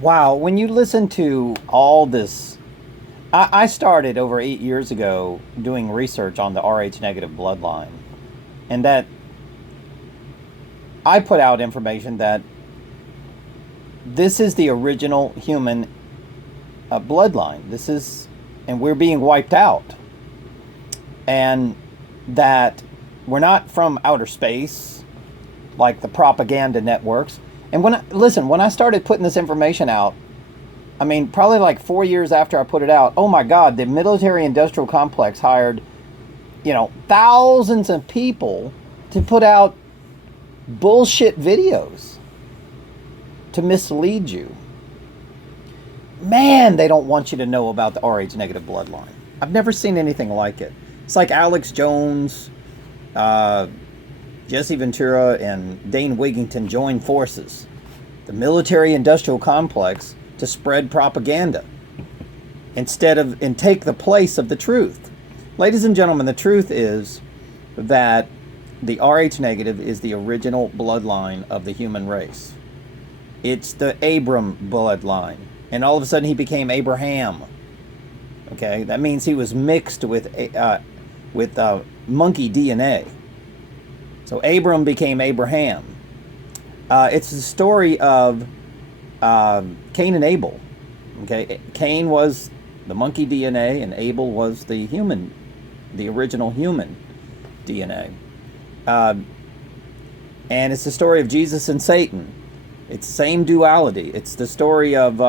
Wow, when you listen to all this, I started over 8 years ago doing research on the Rh negative bloodline, and that I put out information that this is the original human bloodline. And we're being wiped out, and that we're not from outer space like the propaganda networks. And when I started putting this information out, I mean, probably like 4 years after I put it out, oh my God, the military industrial complex hired, thousands of people to put out bullshit videos to mislead you. Man, they don't want you to know about the Rh negative bloodline. I've never seen anything like it. It's like Alex Jones, Jesse Ventura, and Dane Wigington joined forces, the military industrial complex, to spread propaganda and take the place of the truth. Ladies and gentlemen, the truth is that the Rh negative is the original bloodline of the human race. It's the Abram bloodline. And all of a sudden he became Abraham. Okay, that means he was mixed with monkey DNA. So Abram became Abraham. It's the story of Cain and Abel. Okay, Cain was the monkey DNA, and Abel was the original human DNA. And it's the story of Jesus and Satan. It's the same duality. It's the story of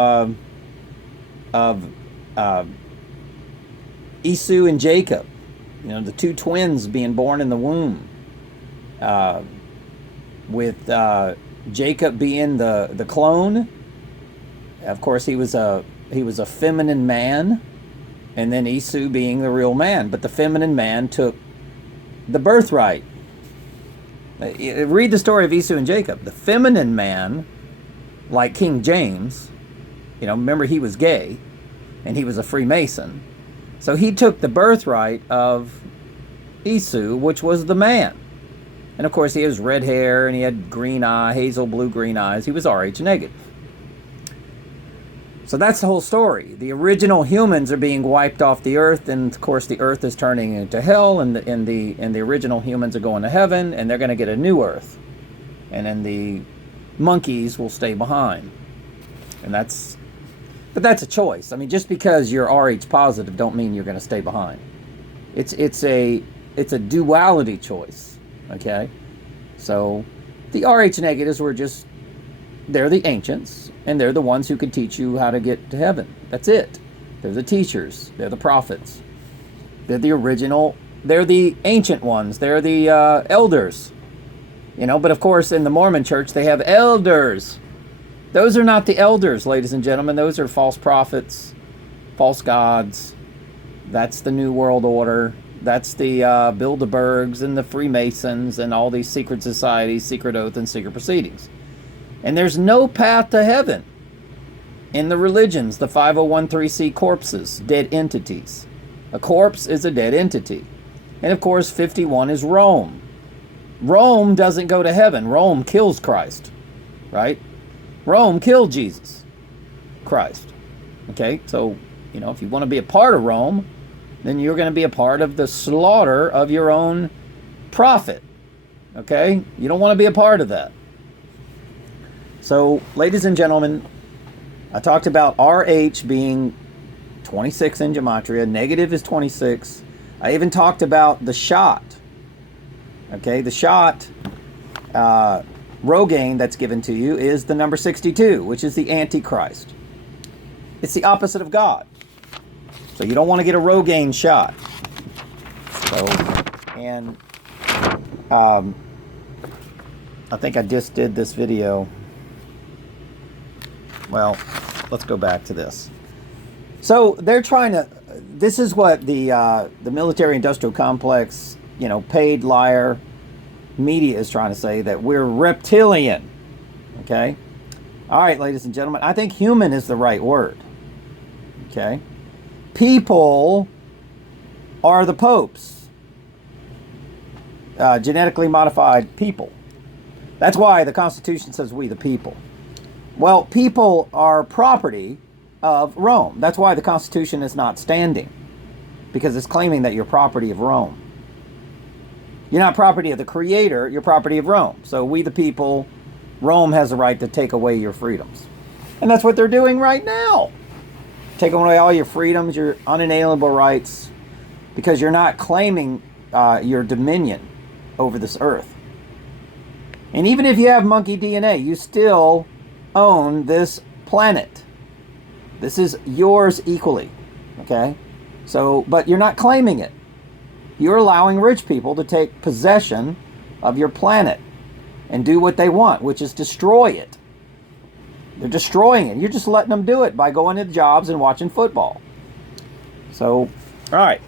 Esau and Jacob. The two twins being born in the womb. With Jacob being the clone. Of course, he was a feminine man, and then Esau being the real man. But the feminine man took the birthright. Read the story of Esau and Jacob. The feminine man, like King James, remember he was gay, and he was a Freemason. So he took the birthright of Esau, which was the man. And of course, he has red hair, and he had hazel blue green eyes. He was Rh negative. So that's the whole story. The original humans are being wiped off the earth, and of course the earth is turning into hell, and the original humans are going to heaven, and they're going to get a new earth. And then the monkeys will stay behind. But that's a choice. I mean, just because you're Rh positive don't mean you're going to stay behind. It's a duality choice. Okay? So the Rh negatives they're the ancients, and they're the ones who could teach you how to get to heaven. That's it. They're the teachers. They're the prophets. They're the original. They're the ancient ones. They're the elders. But of course, in the Mormon church, they have elders. Those are not the elders, ladies and gentlemen. Those are false prophets, false gods. That's the New World Order. That's the Bilderbergs and the Freemasons and all these secret societies, secret oath, and secret proceedings. And there's no path to heaven in the religions, the 501(c)(3) corpses, dead entities. A corpse is a dead entity. And of course, 51 is Rome. Rome doesn't go to heaven. Rome kills Christ, right? Rome killed Jesus Christ. Okay, so, if you want to be a part of Rome, then you're going to be a part of the slaughter of your own prophet. Okay? You don't want to be a part of that. So, ladies and gentlemen, I talked about RH being 26 in gematria. Negative is 26. I even talked about the shot. Okay, the shot, Rogaine that's given to you is the number 62, which is the Antichrist. It's the opposite of God. So you don't want to get a Rogaine shot. I think I just did this video. Well, let's go back to this. So they're trying to. This is what the military-industrial complex, paid liar media is trying to say, that we're reptilian. Okay. All right, ladies and gentlemen. I think human is the right word. Okay. People are the popes. Genetically modified people. That's why the Constitution says we the people. Well, people are property of Rome. That's why the Constitution is not standing, because it's claiming that you're property of Rome. You're not property of the Creator, you're property of Rome. So we the people, Rome has the right to take away your freedoms. And that's what they're doing right now. Taking away all your freedoms, your unalienable rights, because you're not claiming your dominion over this earth. And even if you have monkey DNA, you still own this planet. This is yours equally, okay? So, but you're not claiming it. You're allowing rich people to take possession of your planet and do what they want, which is destroy it. They're destroying it. You're just letting them do it by going to jobs and watching football. So, all right.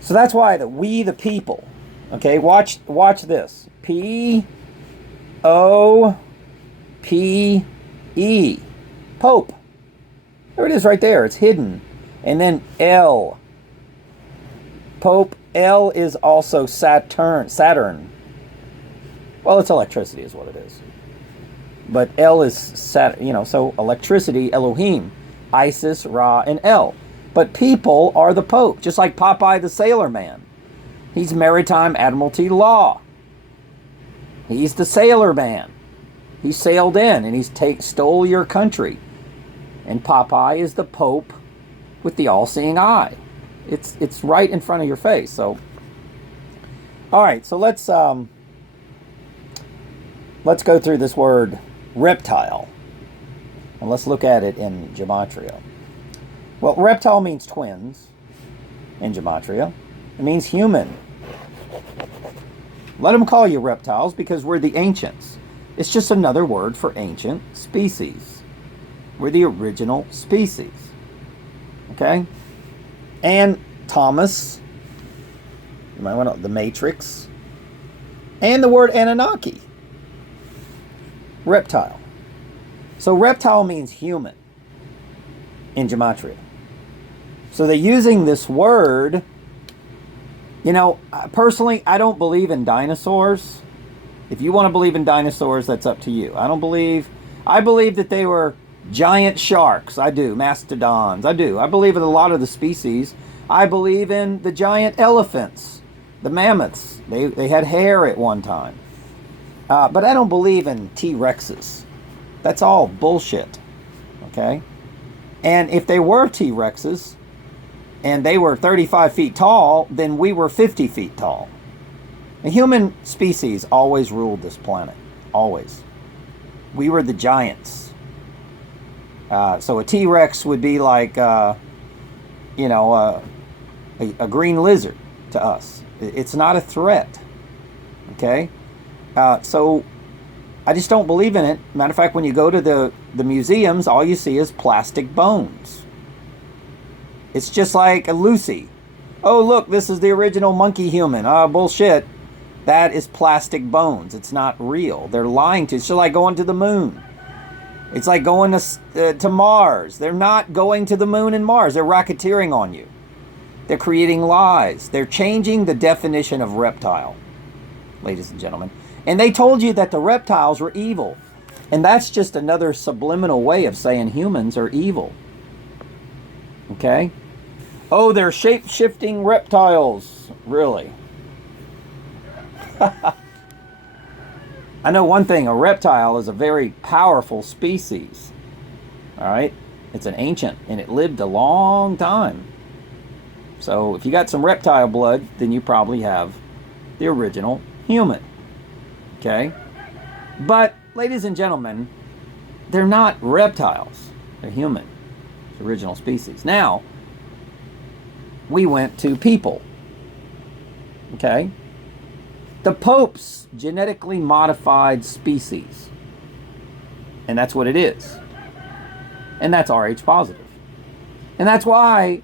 So that's why we the people, okay, watch this. P-O-P-E. Pope. There it is right there. It's hidden. And then L. Pope. L is also Saturn. Well, it's electricity is what it is. But L is Saturn, so electricity, Elohim, Isis, Ra, and El. But people are the Pope, just like Popeye the Sailor Man. He's Maritime Admiralty Law. He's the Sailor Man. He sailed in and he's stole your country. And Popeye is the Pope with the all-seeing eye. It's right in front of your face. So, all right. So let's go through this word reptile, and let's look at it in gematria. Well, reptile means twins in gematria. It means human. Let them call you reptiles because we're the ancients. It's just another word for ancient species. We're the original species. Okay? And Thomas, you might want to, the Matrix, and the word Anunnaki. Reptile. So reptile means human in gematria. So they're using this word. Personally, I don't believe in dinosaurs. If you want to believe in dinosaurs, that's up to you. I believe that they were giant sharks. I do. Mastodons. I do. I believe in a lot of the species. I believe in the giant elephants, the mammoths. They had hair at one time. But I don't believe in T-Rexes. That's all bullshit. Okay? And if they were T-Rexes and they were 35 feet tall, then we were 50 feet tall. The human species always ruled this planet. Always. We were the giants. So a T-Rex would be like, a green lizard to us. It's not a threat. Okay? So I just don't believe in it. Matter of fact, when you go to the museums, all you see is plastic bones. It's just like a Lucy. Oh, look, this is the original monkey human. Bullshit. That is plastic bones. It's not real. They're lying to you. It's just like going to the moon. It's like going to Mars. They're not going to the moon and Mars. They're racketeering on you. They're creating lies. They're changing the definition of reptile, ladies and gentlemen. And they told you that the reptiles were evil. And that's just another subliminal way of saying humans are evil. Okay? Oh, they're shape-shifting reptiles. Really? I know one thing. A reptile is a very powerful species. All right? It's an ancient, and it lived a long time. So if you got some reptile blood, then you probably have the original human. Okay? But, ladies and gentlemen, they're not reptiles. They're human. It's the original species. Now, we went to people. Okay? The Pope's genetically modified species. And that's what it is. And that's Rh positive. And that's why,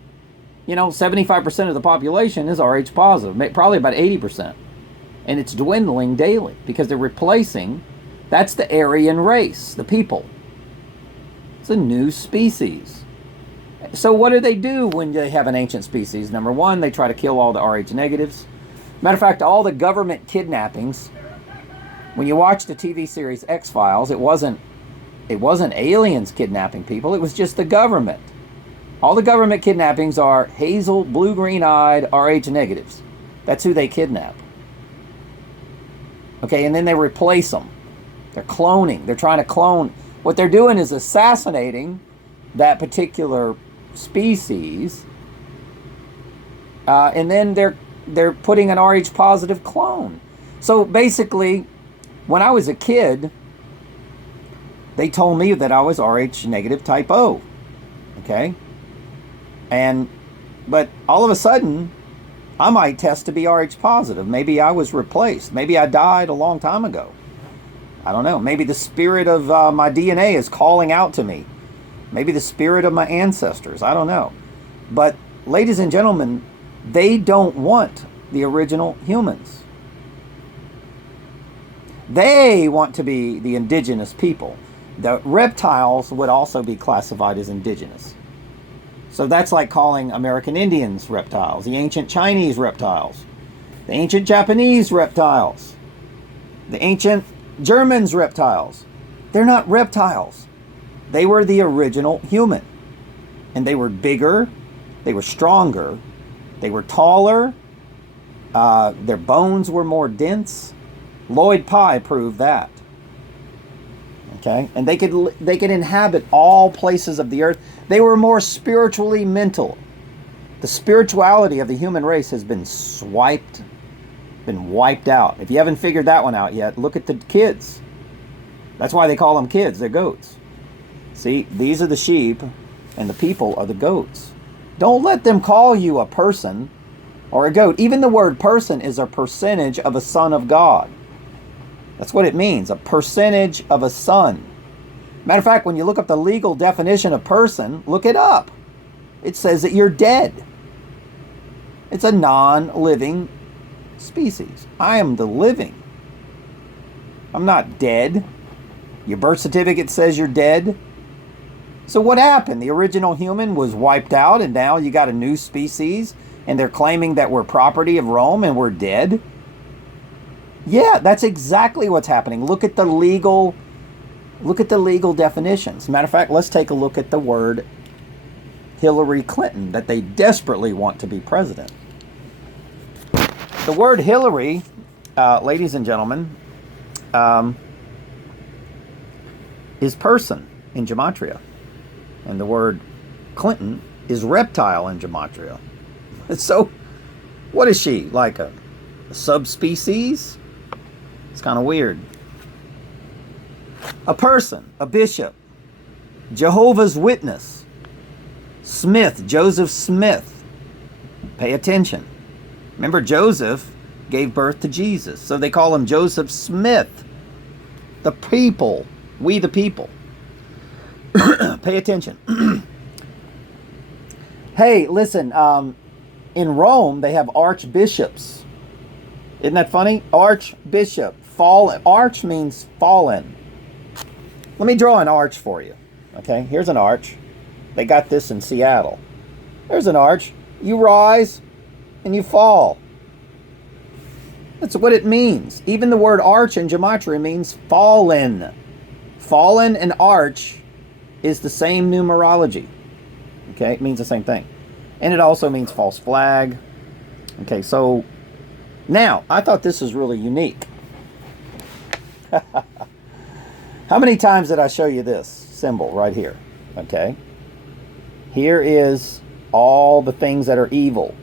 75% of the population is Rh positive. Probably about 80%. And it's dwindling daily because they're replacing, that's the Aryan race, the people. It's a new species. So what do they do when they have an ancient species? Number one, they try to kill all the Rh negatives. Matter of fact, all the government kidnappings, when you watch the TV series X-Files, it wasn't It wasn't aliens kidnapping people, it was just the government. All the government kidnappings are hazel, blue-green eyed, Rh negatives. That's who they kidnap. Okay, and then they replace them. They're cloning. They're trying to clone. What they're doing is assassinating that particular species, and then they're putting an Rh positive clone. So basically, when I was a kid, they told me that I was Rh negative type O. Okay? But all of a sudden, I might test to be Rh positive. Maybe I was replaced. Maybe I died a long time ago. I don't know. Maybe the spirit of my DNA is calling out to me. Maybe the spirit of my ancestors. I don't know. But ladies and gentlemen, they don't want the original humans. They want to be the indigenous people. The reptiles would also be classified as indigenous. So that's like calling American Indians reptiles, the ancient Chinese reptiles, the ancient Japanese reptiles, the ancient Germans reptiles. They're not reptiles. They were the original human. And they were bigger, they were stronger, they were taller, their bones were more dense. Lloyd Pye proved that. Okay? And they could inhabit all places of the earth. They were more spiritually mental. The spirituality of the human race has been wiped out. If you haven't figured that one out yet, look at the kids. That's why they call them kids. They're goats. See, these are the sheep, and the people are the goats. Don't let them call you a person or a goat. Even the word person is a percentage of a son of God. That's what it means, a percentage of a son. Matter of fact, when you look up the legal definition of person, look it up. It says that you're dead. It's a non-living species. I am the living. I'm not dead. Your birth certificate says you're dead. So what happened? The original human was wiped out, and now you got a new species, and they're claiming that we're property of Rome and we're dead? Yeah, that's exactly what's happening. Look at the legal definitions. Matter of fact, let's take a look at the word Hillary Clinton, that they desperately want to be president. The word Hillary, ladies and gentlemen, is person in gematria. And the word Clinton is reptile in gematria. So, what is she? Like a subspecies? It's kind of weird. A person, a bishop, Jehovah's Witness, Smith, Joseph Smith. Pay attention. Remember, Joseph gave birth to Jesus, so they call him Joseph Smith. The people, we the people. Pay attention. Hey, listen, in Rome, they have archbishops. Isn't that funny? Archbishop. Fallen. Arch means fallen. Let me draw an arch for you. Okay, here's an arch. They got this in Seattle. There's an arch. You rise and you fall. That's what it means. Even the word arch in gematria means fallen. Fallen and arch is the same numerology. Okay, it means the same thing. And it also means false flag. Okay, so now, I thought this was really unique. How many times did I show you this symbol right here? Okay. Here is all the things that are evil.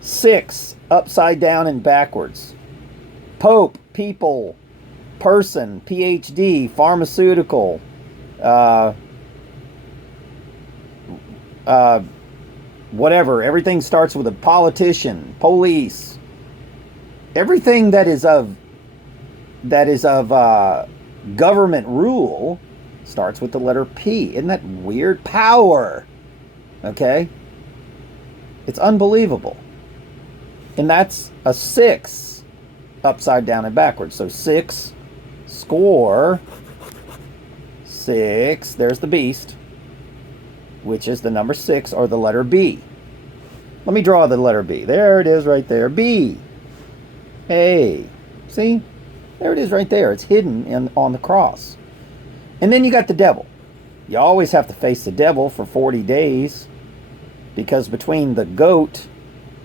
6, upside down and backwards. Pope, people, person, PhD, pharmaceutical, whatever. Everything starts with a politician, police. Everything that is of government rule starts with the letter P. Isn't that weird? Power. Okay? It's unbelievable. And that's a 6 upside down and backwards. So 6, score, 6, there's the beast, which is the number 6, or the letter B. Let me draw the letter B. There it is right there. B. A. See? There it is right there. It's hidden on the cross. And then you got the devil. You always have to face the devil for 40 days because between the goat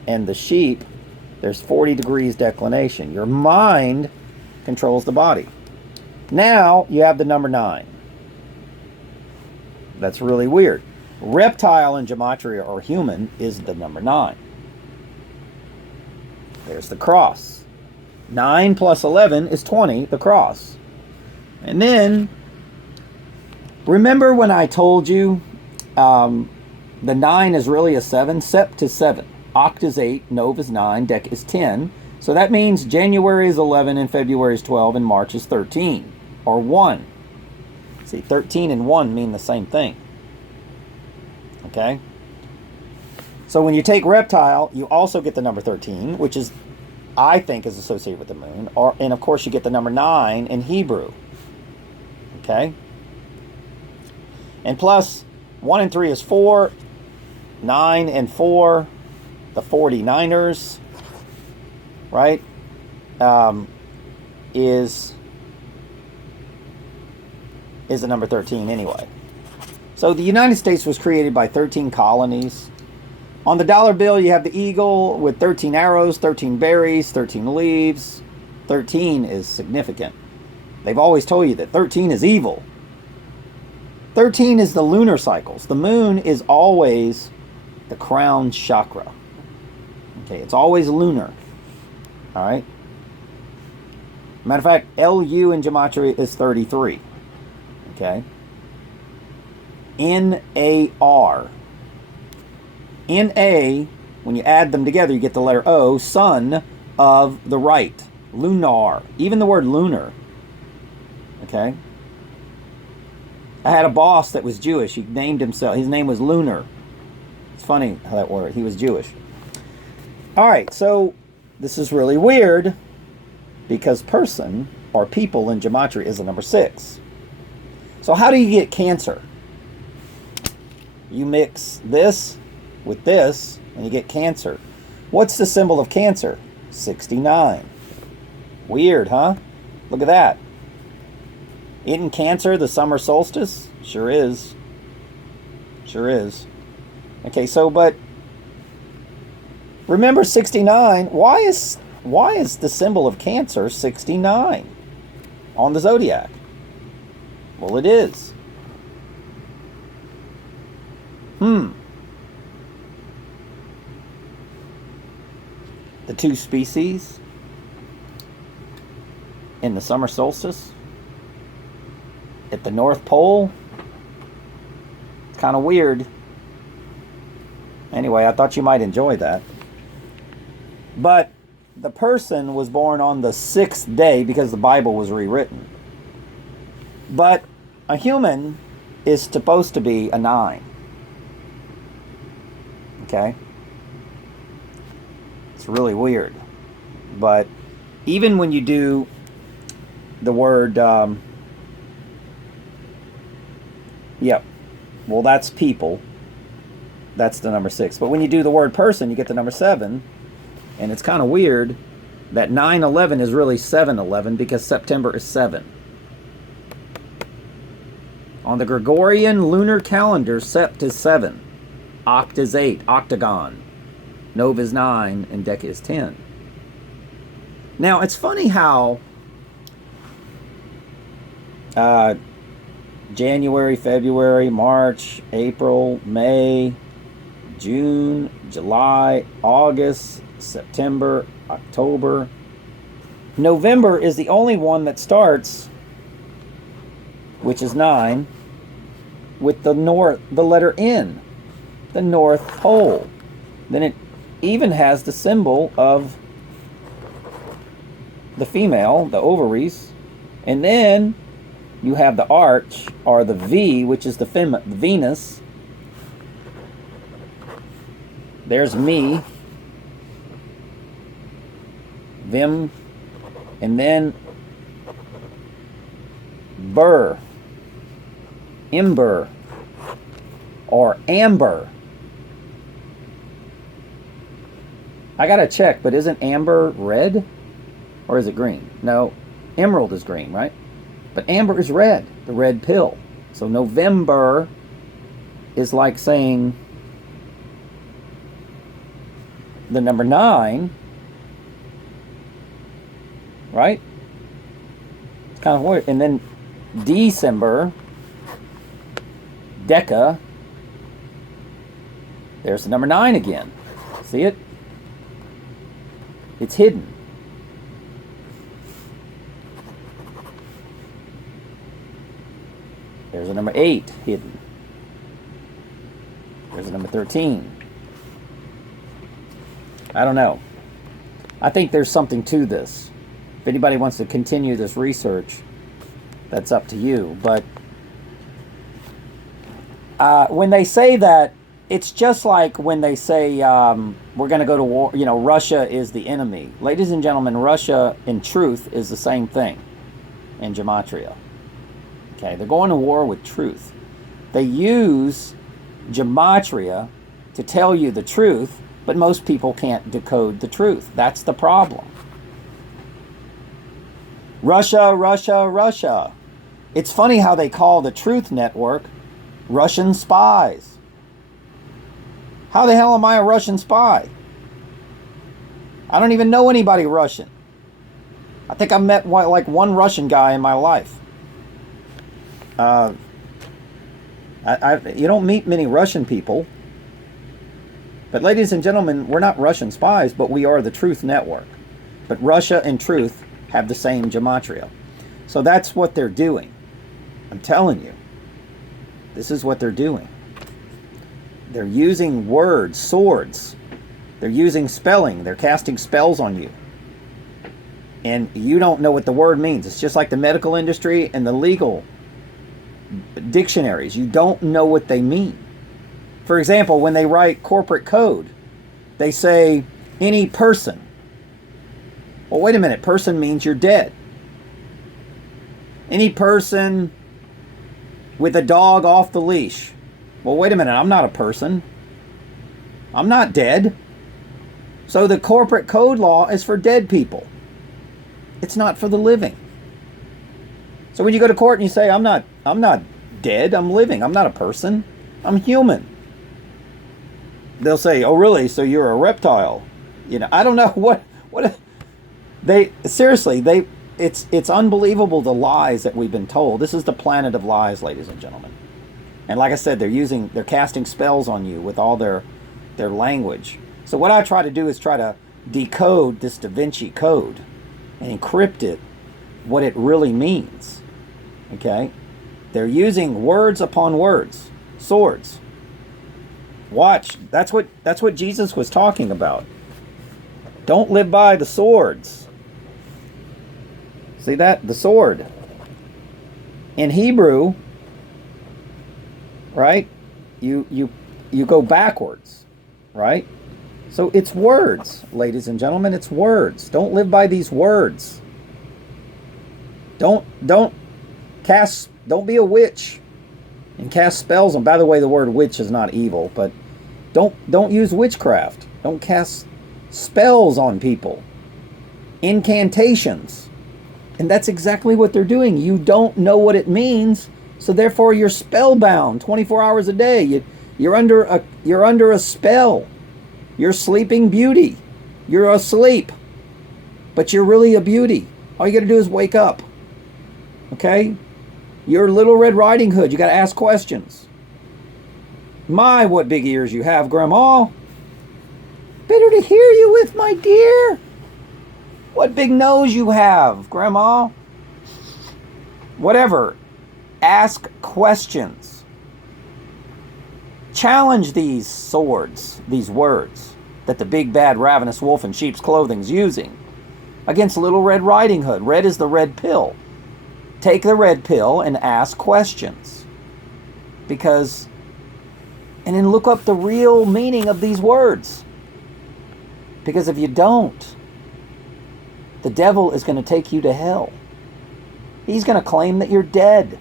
and the sheep, there's 40 degrees declination. Your mind controls the body. Now you have the number 9. That's really weird. Reptile in gematria or human is the number 9. There's the cross. 9 plus 11 is 20, the cross. And then, remember when I told you the 9 is really a 7? Sept is 7. Oct is 8, Nov is 9, Dec is 10. So that means January is 11, and February is 12, and March is 13, or 1. See, 13 and 1 mean the same thing. Okay? So when you take reptile, you also get the number 13, which is, I think, is associated with the moon. And of course, you get the number 9 in Hebrew. Okay? And plus, 1 and 3 is 4. 9 and 4, the 49ers, right, is the number 13 anyway. So the United States was created by 13 colonies. On the dollar bill, you have the eagle with 13 arrows, 13 berries, 13 leaves. 13 is significant. They've always told you that 13 is evil. 13 is the lunar cycles. The moon is always the crown chakra. Okay, it's always lunar. All right? Matter of fact, LU in gematria is 33. Okay? NAR. NA, when you add them together, you get the letter O, sun of the right. Lunar. Even the word lunar. Okay? I had a boss that was Jewish. He named himself, his name was Lunar. It's funny how that worked. He was Jewish. All right, so this is really weird because person or people in gematria is the number 6. So how do you get Cancer? You mix this with this and you get Cancer. What's the symbol of Cancer? 69. Weird, huh? Look at that. Isn't Cancer the summer solstice? Sure is. Sure is. Okay, so but remember 69. Why is the symbol of Cancer 69 on the zodiac? Well, it is. The 2 species in the summer solstice at the North Pole. It's kind of weird. Anyway, I thought you might enjoy that. But the person was born on the 6th day because the Bible was rewritten. But a human is supposed to be a 9. Okay? It's really weird. But even when you do the word, well, that's people. That's the number 6. But when you do the word person, you get the number 7. And it's kind of weird that 9/11 is really 7/11 because September is 7. On the Gregorian lunar calendar, Sept is 7. Oct is 8, octagon. Nov is 9, and Dec is 10. Now, it's funny how January, February, March, April, May, June, July, August, September, October. November is the only one that starts, which is 9, with the letter N, the North Pole. Then it even has the symbol of the female, the ovaries, and then you have the arch, or the V, which is the Venus. There's me, Vim, and then Burr, Ember, or Amber. I gotta check, but isn't amber red? Or is it green? No, emerald is green, right? But amber is red. the red pill. So November is like saying the number 9, right? It's kind of weird. And then December, Deca, there's the number 9 again. See it? It's hidden. There's a number 8 hidden. There's a number 13. I don't know. I think there's something to this. If anybody wants to continue this research, that's up to you. But when they say that, it's just like when they say we're going to go to war, Russia is the enemy. Ladies and gentlemen, Russia, in truth, is the same thing in gematria. Okay, they're going to war with truth. They use gematria to tell you the truth, but most people can't decode the truth. That's the problem. Russia, Russia, Russia. It's funny how they call the Truth Network Russian spies. How the hell am I a Russian spy? I don't even know anybody Russian. I think I met like one Russian guy in my life. You don't meet many Russian people. But ladies and gentlemen, we're not Russian spies, but we are the Truth Network. But Russia and Truth have the same gematria. So that's what they're doing. I'm telling you. This is what they're doing. They're using words, swords. They're using spelling. They're casting spells on you. And you don't know what the word means. It's just like the medical industry and the legal dictionaries. You don't know what they mean. For example, when they write corporate code, they say any person. Well, wait a minute. Person means you're dead. Any person with a dog off the leash. Well, wait a minute. I'm not a person. I'm not dead. So the corporate code law is for dead people. It's not for the living. So when you go to court and you say, I'm not dead, I'm living, I'm not a person, I'm human. They'll say, oh really, so you're a reptile. I don't know what it's unbelievable the lies that we've been told. This is the planet of lies, ladies and gentlemen. And like I said, they're casting spells on you with all their language. So what I try to do is try to decode this Da Vinci Code and encrypt it, what it really means. Okay? They're using words upon words, swords. Watch, that's what Jesus was talking about. Don't live by the swords. See that? The sword. In Hebrew, right? You go backwards, right? So it's words, ladies and gentlemen, it's words. Don't live by these words. Don't be a witch and cast spells on. By the way, the word witch is not evil, but don't use witchcraft. Don't cast spells on people. Incantations. And that's exactly what they're doing. You don't know what it means, so therefore you're spellbound 24 hours a day. You're under a spell. You're sleeping beauty. You're asleep. But you're really a beauty. All you got to do is wake up. Okay? You're Little Red Riding Hood. You got to ask questions. My, what big ears you have, Grandma. Better to hear you with, my dear. What big nose you have, Grandma. Whatever. Ask questions. Challenge these swords, these words, that the big bad ravenous wolf in sheep's clothing's using against Little Red Riding Hood. Red is the red pill. Take the red pill and ask questions. And then look up the real meaning of these words. Because if you don't, the devil is going to take you to hell. He's going to claim that you're dead.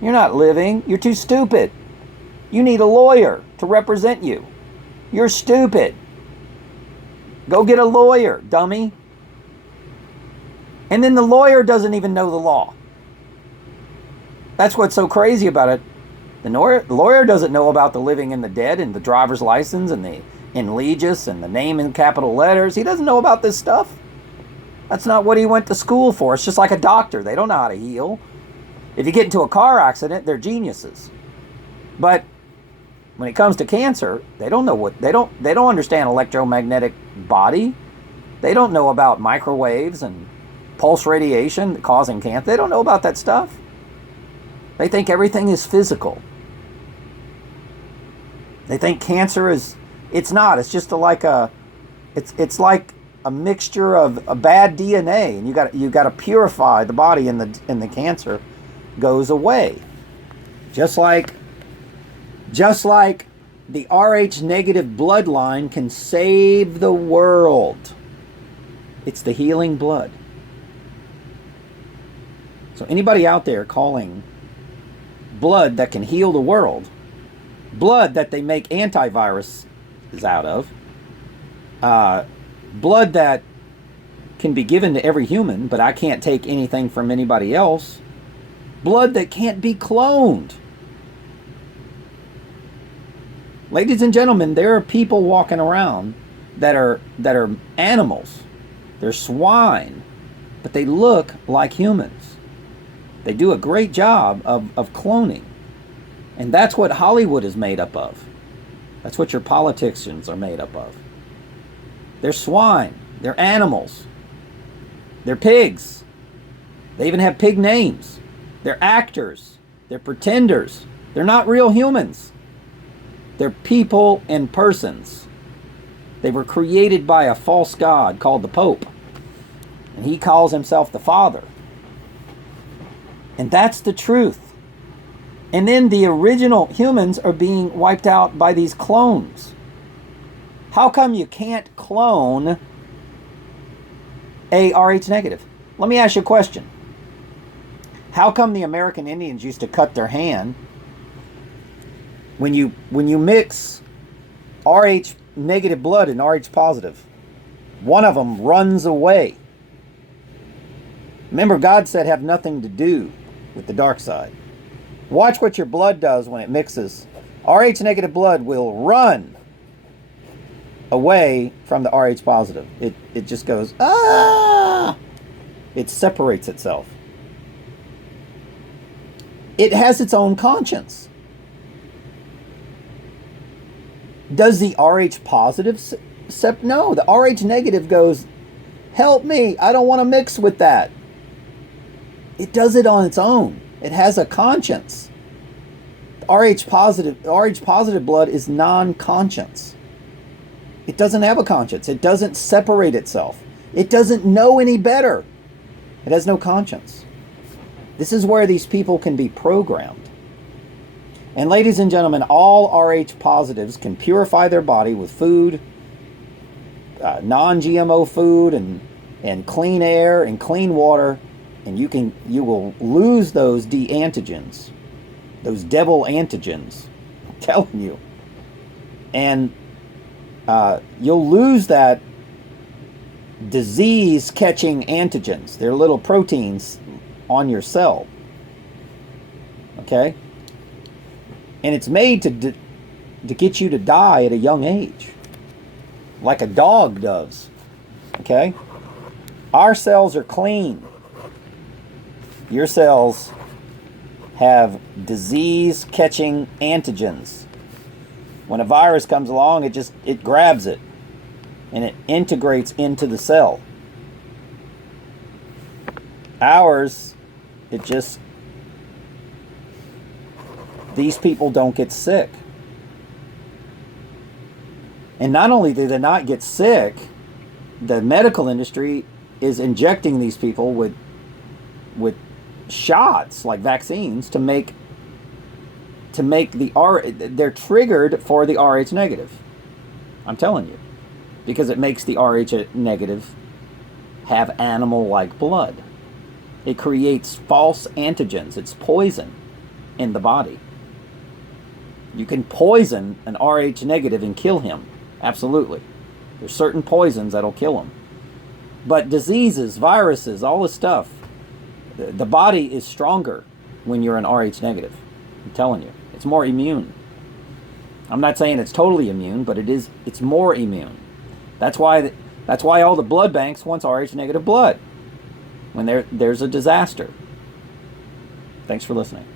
You're not living. You're too stupid. You need a lawyer to represent you. You're stupid. Go get a lawyer, dummy. And then the lawyer doesn't even know the law. That's what's so crazy about it. The lawyer doesn't know about the living and the dead and the driver's license and the in legis and the name in capital letters. He doesn't know about this stuff. That's not what he went to school for. It's just like a doctor. They don't know how to heal. If you get into a car accident, they're geniuses. But when it comes to cancer, they don't know what they don't understand electromagnetic body. They don't know about microwaves and pulse radiation causing cancer. They don't know about that stuff. They think everything is physical. They think cancer is, it's not. It's just it's like a mixture of a bad DNA, and you got to purify the body, and the cancer goes away. Just like the Rh negative bloodline can save the world. It's the healing blood. So anybody out there calling blood that can heal the world, blood that they make antivirus out of, blood that can be given to every human, but I can't take anything from anybody else, blood that can't be cloned. Ladies and gentlemen, there are people walking around that are animals. They're swine, but they look like humans. They do a great job of cloning. And that's what Hollywood is made up of. That's what your politicians are made up of. They're swine. They're animals. They're pigs. They even have pig names. They're actors. They're pretenders. They're not real humans. They're people and persons. They were created by a false god called the Pope. And he calls himself the Father. And that's the truth. And then the original humans are being wiped out by these clones. How come you can't clone a Rh negative? Let me ask you a question. How come the American Indians used to cut their hand when you mix Rh negative blood and Rh positive? One of them runs away. Remember, God said have nothing to do with the dark side. Watch what your blood does when it mixes. Rh negative blood will run away from the Rh positive. It just goes, ah! It separates itself. It has its own conscience. Does the Rh positive no, the Rh negative goes, help me, I don't want to mix with that. It does it on its own. It has a conscience. Rh positive blood is non-conscious. It doesn't have a conscience. It doesn't separate itself. It doesn't know any better. It has no conscience. This is where these people can be programmed. And ladies and gentlemen, all Rh positives can purify their body with food, non-GMO food, and clean air and clean water. And you will lose those D antigens, those devil antigens, I'm telling you. And you'll lose that disease-catching antigens. They're little proteins on your cell. Okay? And it's made to get you to die at a young age, like a dog does. Okay? Our cells are clean. Your cells have disease-catching antigens. When a virus comes along, it grabs it and it integrates into the cell. Ours, these people don't get sick. And not only do they not get sick, the medical industry is injecting these people with shots like vaccines to make they're triggered for the Rh negative. I'm telling you, because it makes the Rh negative have animal-like blood. It creates false antigens. It's poison in the body. You can poison an Rh negative and kill him. Absolutely. There's certain poisons that'll kill him. But diseases, viruses, all this stuff, the body is stronger. when you're an Rh negative. I'm telling you, it's more immune. I'm not saying it's totally immune, but it's more immune. That's why all the blood banks want Rh negative blood when there's a disaster. Thanks for listening.